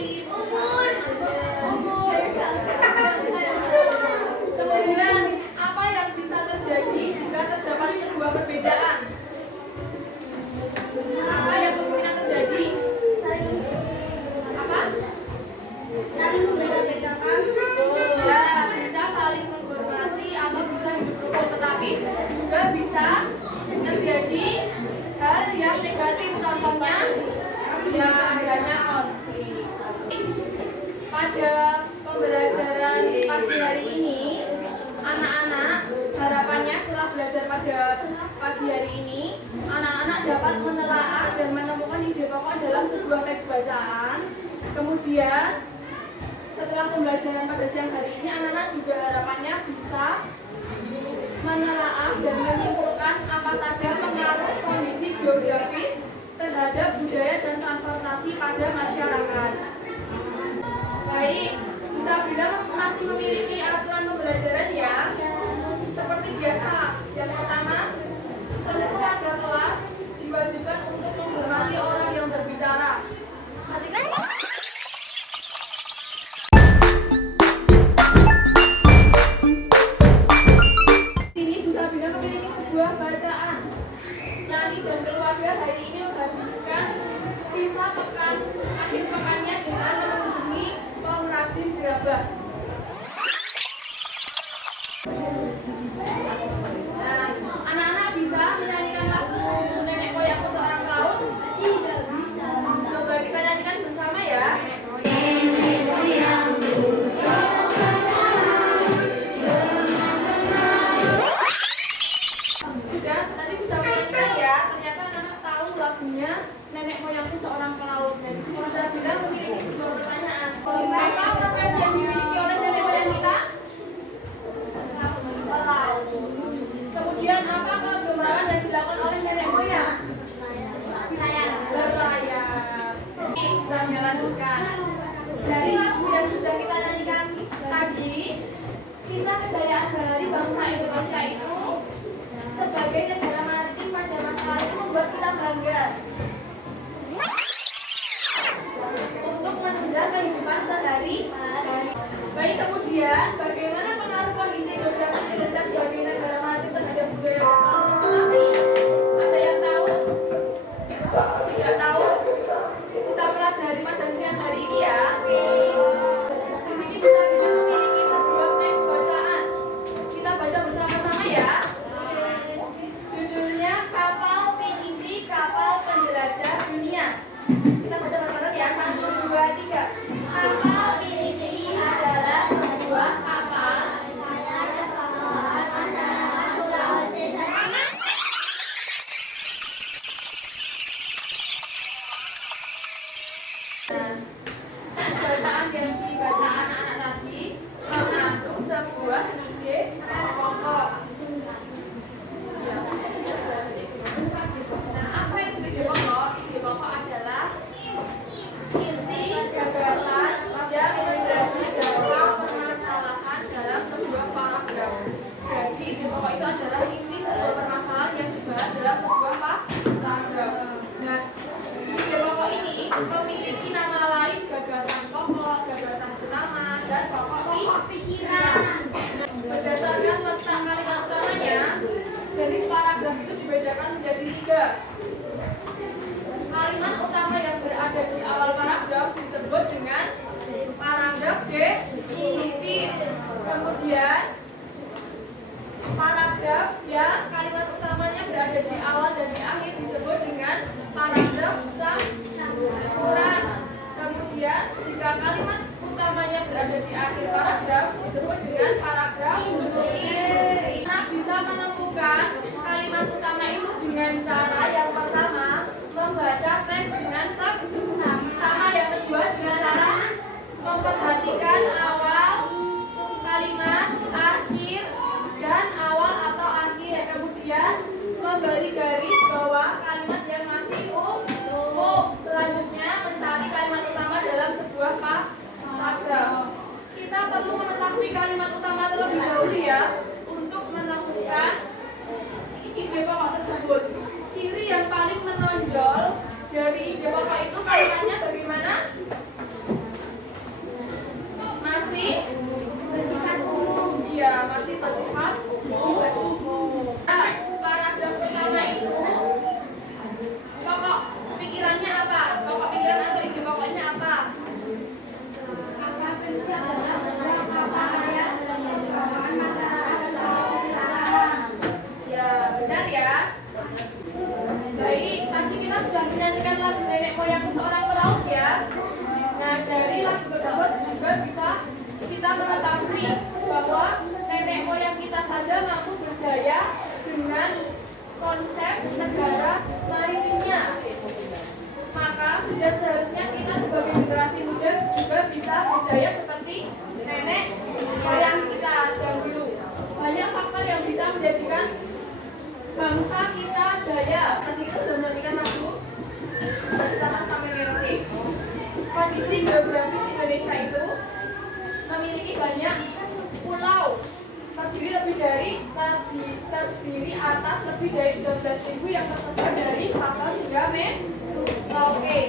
Umur. Kemudian apa yang bisa terjadi jika terdapat sebuah perbedaan? Apa yang kemungkinan terjadi? Apa? Saling membeda-bedakan. Ya, bisa saling menghormati atau bisa hidup rukun, tetapi juga bisa terjadi hal yang negatif. Contohnya ya adanya konflik. Pada pembelajaran pagi hari ini, anak-anak harapannya setelah belajar pada pagi hari ini, anak-anak dapat menelaah dan menemukan ide pokok dalam sebuah teks bacaan. Kemudian setelah pembelajaran pada siang hari ini, anak-anak juga harapannya bisa menelaah dan menyimpulkan apa saja pengaruh kondisi geografis terhadap budaya dan transportasi pada masyarakat. Baik, bisa bilang masih memiliki aturan pembelajaran ya. Seperti biasa, yang pertama, seluruh warga kelas diwajibkan untuk menghormati orang yang berbicara. Sini bisa bilang memiliki sebuah bacaan. Nani dan keluarga hari ini menghabiskan sisa pekan akhir pekannya dengan mengunjungi pengrajin gerabah. Nah, anak-anak bisa menyanyikan lagu Nenek Moyangku Seorang Pelaut? Tidak bisa. Coba kita nyanyikan bersama ya. Nenek moyangku seorang pelaut. Sudah, tadi bisa menyanyikan ya. Ternyata anak-anak tahu lagunya Nenek Moyangku Seorang Pelaut. Dan di sini bisa bilang memiliki sebuah pertanyaan. Apa profesi yang dimiliki oleh nenek moyang kita? Pelaut. Kemudian apa kegemaran yang dilakukan oleh nenek moyang? Berlayar. Bisa melanjutkan. Dari lagu yang sudah kita nyanyikan tadi, kisah kejayaan dari bangsa Indonesia itu sebagai negara maritim pada masa lalu membuat kita bangga untuk menunjang kehidupan sehari-hari. Baik, kemudian bagaimana pengaruh kondisi geografis Indonesia sebagai negara maritim terhadap budaya dan transportasi? Ada yang tahu? Tidak tahu? Kita pelajari pada siang hari ini ya. Di sini kita memiliki sebuah teks bacaan. Kita baca bersama-sama ya. Judulnya Kapal Pinisi, Kapal Penjelajah Dunia. Kita baca bareng-bareng ya. 1, 2, 3. Kapal Pinisi adalah sebuah kapal bacaan yang dibaca anak-anak tadi mengandung sebuah ide pokok. Nah, apa itu ide pokok? Ide pokok adalah inti gagasan yang menjadi dasar permasalahan dalam sebuah paragraf. Jadi ide pokok itu adalah inti sebuah permasalahan yang dibahas dalam sebuah paragraf. Nah, ide pokok ini memiliki nama lain gagasan pokok, gagasan utama, dan pokok pikiran. Berdasarkan letak kalimat utamanya, jenis paragraf itu dibedakan menjadi 3. Kalimat utama yang berada di awal paragraf disebut dengan paragraf deskriptif. Kemudian paragraf yang kalimat utamanya berada di awal dan di akhir disebut dengan paragraf campuran. Kemudian jika kalimat utamanya berada di akhir paragraf disebut dengan paragraf inti. Nah, bisa menemukan kalimat utama itu dengan cara yang pertama membaca teks dengan sama, yang kedua dengan cara memperhatikan awal kalimat, akhir, dan awal atau akhir. Kemudian memberi garis bawah kalimat yang masih umum. Selanjutnya mencari kalimat utama dalam sebuah paragraf. Kita perlu mengetahui juga bisa kita mengetahui bahwa nenek moyang kita saja mampu berjaya dengan konsep negara maritimnya. Maka sudah seharusnya kita sebagai generasi muda juga bisa berjaya seperti nenek moyang kita dahulu. Banyak faktor yang bisa menjadikan bangsa kita jaya. Tadi kita sudah menyanyikan lagu Bersama Sampai Merauke. Kondisi geografis Indonesia itu memiliki banyak pulau, terdiri atas lebih dari 12.000 yang tersebar dari Sabang hingga Merauke.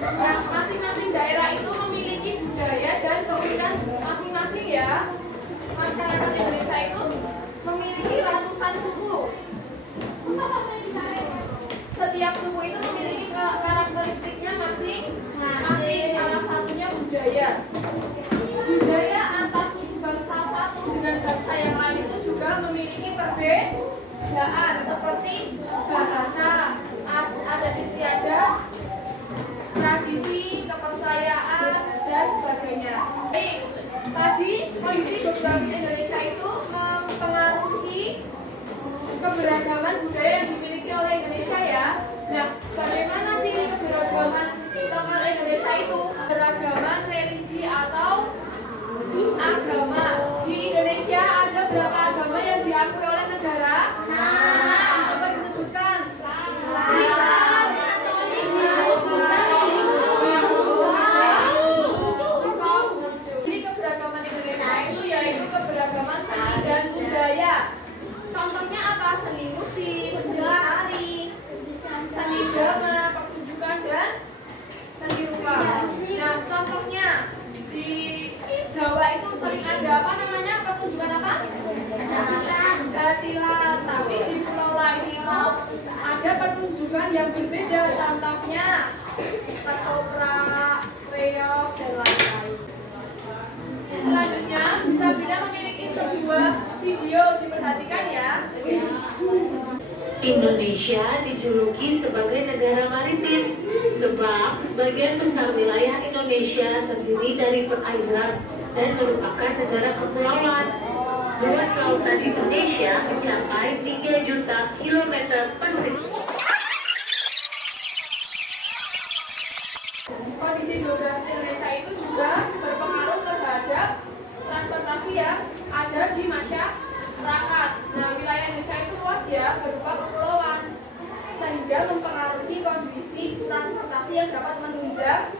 Nah, masing-masing daerah itu memiliki budaya dan keunikan masing-masing ya. Masyarakat Indonesia itu memiliki ratusan suku. Setiap suku itu memiliki karakteristiknya masing-masing, salah satunya budaya. Budaya antar suku bangsa satu dengan bangsa yang lain itu juga memiliki perbedaan seperti bahasa, adat istiadat, tradisi, kepercayaan, dan sebagainya. Tadi kondisi geografis Indonesia itu mempengaruhi keberagaman budaya yang dimiliki oleh Indonesia ya. Nah, bagaimana ciri keberagaman lokal Indonesia itu? Keberagaman religi atau agama. Di Indonesia ada berapa agama yang diakui oleh negara? Coba disebutkan. Jadi keberagaman Indonesia itu yaitu keberagaman seni dan budaya. Contohnya apa? Seni musik, seni tari, seni drama, pertunjukan, dan seni rupa. Nah, contohnya di Jawa itu sering ada apa namanya? Pertunjukan apa? Jatilan. Tapi di Pulau lain itu ada pertunjukan yang berbeda. Contohnya ketoprak, reog, dan lain-lain. Selanjutnya, Sabrina memiliki sebuah video, diperhatikan ya. Indonesia dijuluki sebagai negara maritim sebab sebagian besar wilayah Indonesia terdiri dari perairan dan merupakan negara kepulauan. Luas lautan Indonesia mencapai 3 juta kilometer persegi. Kondisi geografis Indonesia itu juga berpengaruh terhadap transportasi yang ada di masyarakat. Nah, wilayah Indonesia itu luas ya, berupa kepulauan, sehingga mempengaruhi kondisi transportasi yang dapat menunjang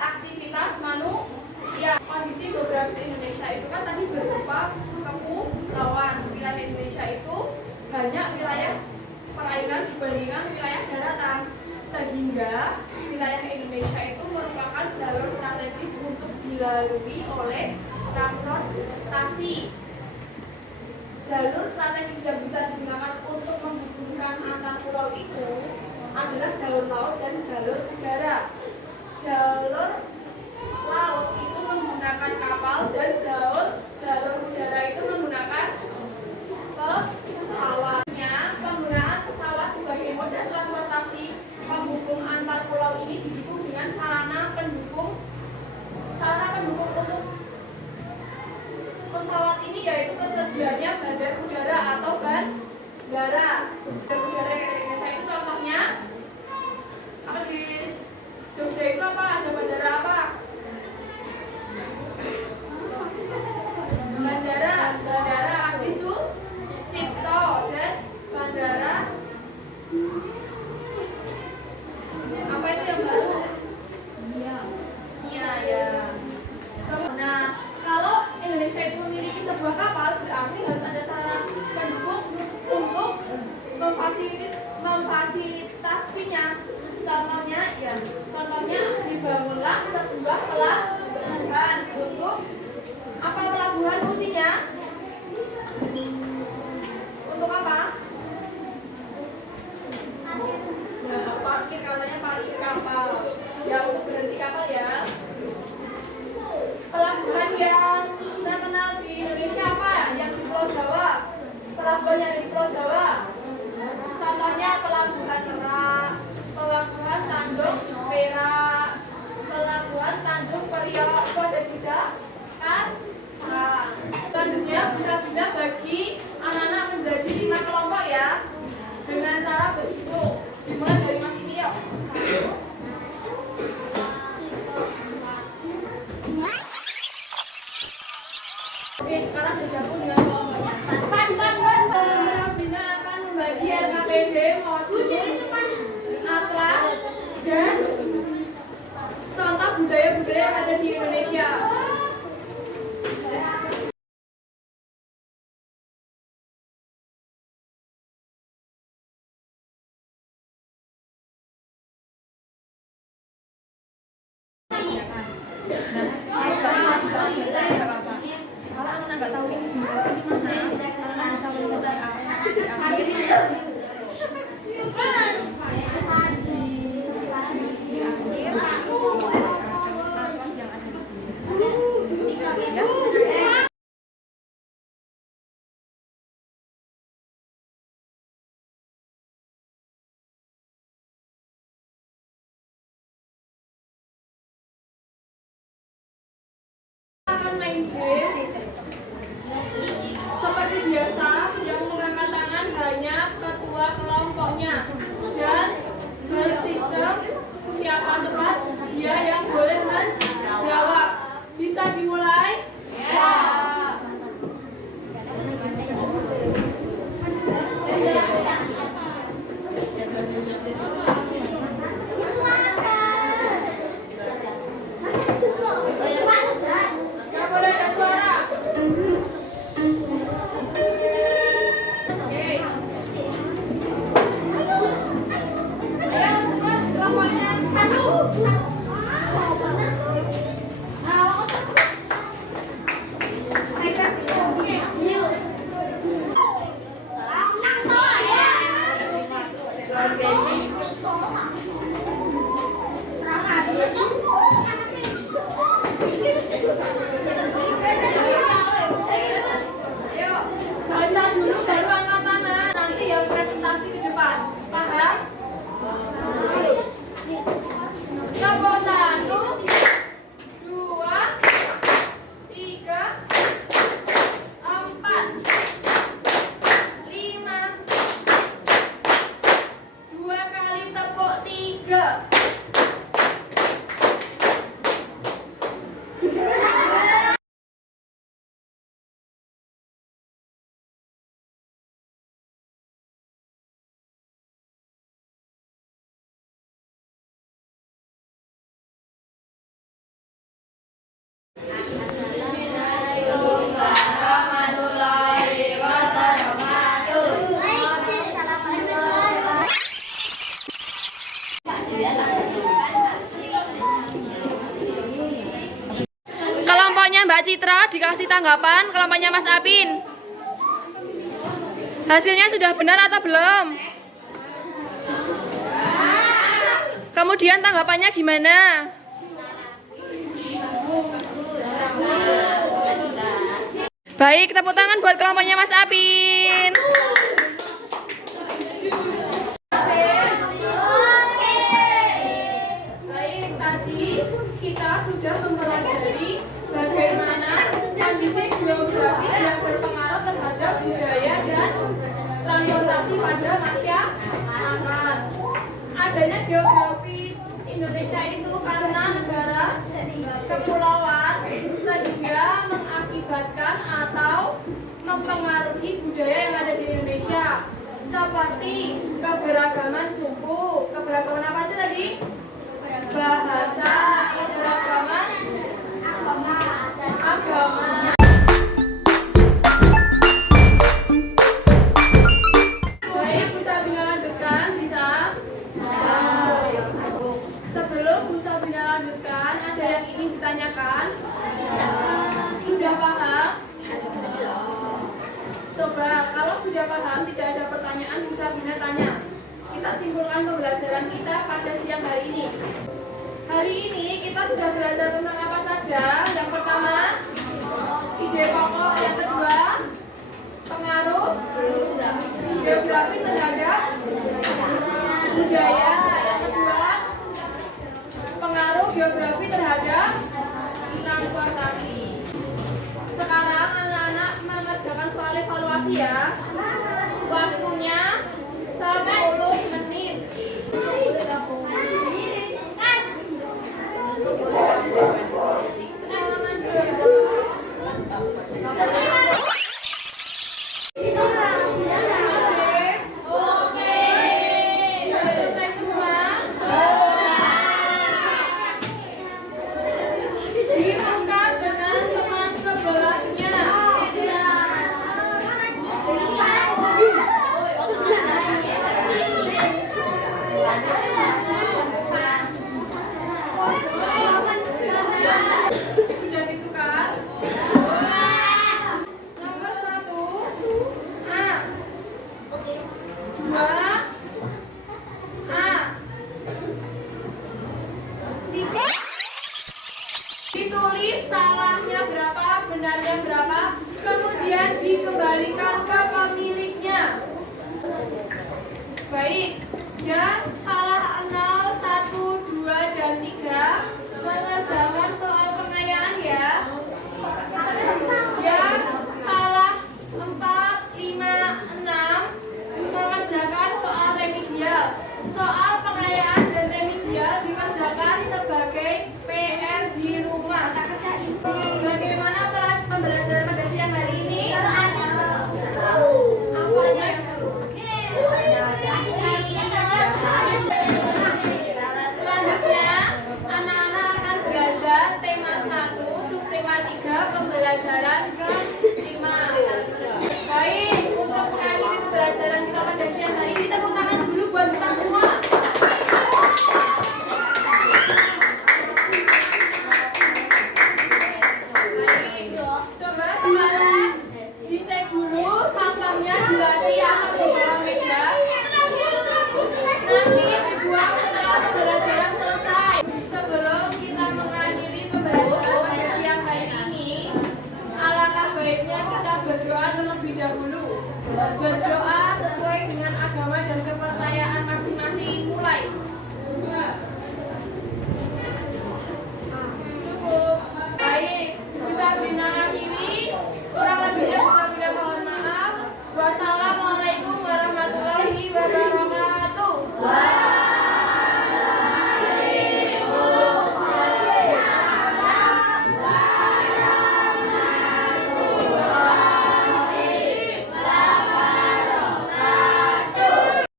aktivitas manusia. Kondisi geografis Indonesia itu kan tadi berupa kepulauan. Wilayah Indonesia itu banyak wilayah perairan dibandingkan wilayah daratan, sehingga wilayah Indonesia itu merupakan jalur strategis untuk dilalui oleh transportasi. Jalur strategis yang bisa digunakan untuk menghubungkan antar pulau itu adalah jalur laut dan jalur udara. Jalur laut itu menggunakan kapal dan jalur udara itu menggunakan pesawatnya. Penggunaan pesawat sebagai moda transportasi penghubung antar pulau ini didukung dengan sarana pendukung untuk pesawat ini, yaitu tersedianya bandar udara atau bandara. Bandar udara yang ada di Indonesia itu contohnya apa? Di Jogja itu apa? Ada bandara apa? Bandara Adi Sucipto dan bandara apa itu yang baru? Iya ya. Nah, kalau Indonesia itu memiliki sebuah kapal, berarti harus ada sarana pendukung untuk memfasilitasi nggak tahu ini gimana bisa melihat di akhir akan main game seperti biasa. Yang mengangkat tangan hanya ketua kelompoknya dan bersistem siapa cepat dia yang boleh menjawab. Bisa dimulai? Ya. Baca dulu baru angkat tangan. Nanti yang presentasi ke depan. Paham? Tepuk 1, 2, 3, 4, 5. 2 kali tepuk 3. Kelompoknya Mbak Citra dikasih tanggapan, kelompoknya Mas Apin. Hasilnya sudah benar atau belum? Kemudian tanggapannya gimana? Baik, tepuk tangan buat kelompoknya Mas Apin. Baik, tadi kita sudah mempelajari bagaimana kondisi geografis yang berpengaruh terhadap budaya dan transportasi pada masyarakat. Adanya geografis Indonesia itu karena negara kepulauan sehingga mengakibatkan atau mempengaruhi budaya yang ada di Indonesia seperti keberagaman suku, keberagaman apa aja tadi? Bahasa, keberagaman agama. Baik, Bu Sabina lanjutkan, bisa? Sebelum Bu Sabina lanjutkan, ada yang ingin ditanyakan? Sudah paham? Coba, kalau sudah paham, tidak ada pertanyaan, Bu Sabina tanya. Kita simpulkan pembelajaran kita pada siang hari ini. Hari ini kita sudah belajar tentang apa saja? Yang pertama, ide pokok. Yang kedua, pengaruh geografis terhadap budaya. Yang kedua, pengaruh geografi terhadap transportasi. Sekarang anak-anak mengerjakan soal evaluasi ya. Waktunya 10 menit. Oke. Selesai semua. salahnya berapa, benarnya berapa, kemudian dikembalikan ke pemiliknya. Baik, ya.